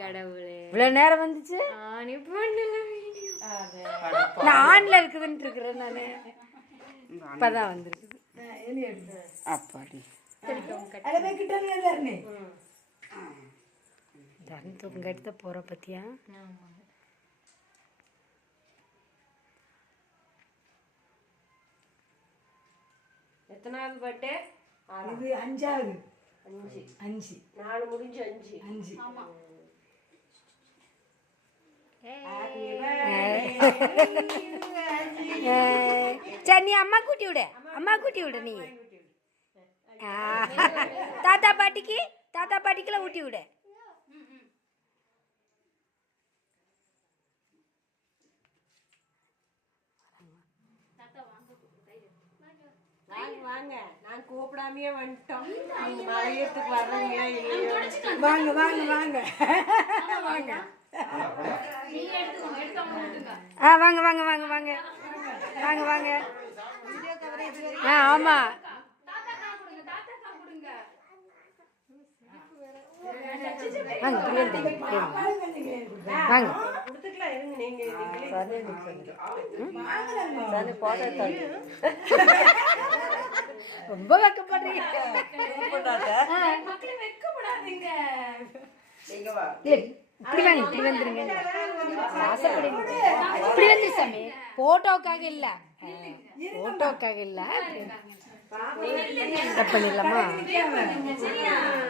கடவுளே, இவ்வளவு நேரம் வந்துச்சு. நான் ஆன்ல இருக்குதுன்னு இருக்கிறேன் நானு. இப்பதான் வந்துருக்குது. அப்பாடி தன் தூங்க எடுத்த போற பத்தியா. எத்தனாவது பர்த்டே? இது அஞ்சாவது. 5 4 முடிஞ்சு 5. ஆமா. சரி நீ அம்மா கூட்டி விடு, அம்மா கூட்டி விடு. நீ தாத்தா பாட்டிக்கெல்லாம் ஊட்டி விடு. வாங்க, நான் கூப்பிடாமையே வந்துட்டோம். மலையத்துக்கு வர்றீங்களா இல்லையோ? வாங்க வாங்க வாங்க வாங்க. வாங்க வாங்க வாங்க வாங்க வாங்க வாங்க. ஆமா வாங்க. ரொம்ப வெக்கப்படுறீங்க. இப்படி வாங்க, இப்படி வந்துருங்க. இப்படி வந்து சாமி போட்டோக்காக இல்ல, போட்டோக்காக இல்ல. பண்ணிடலாமா?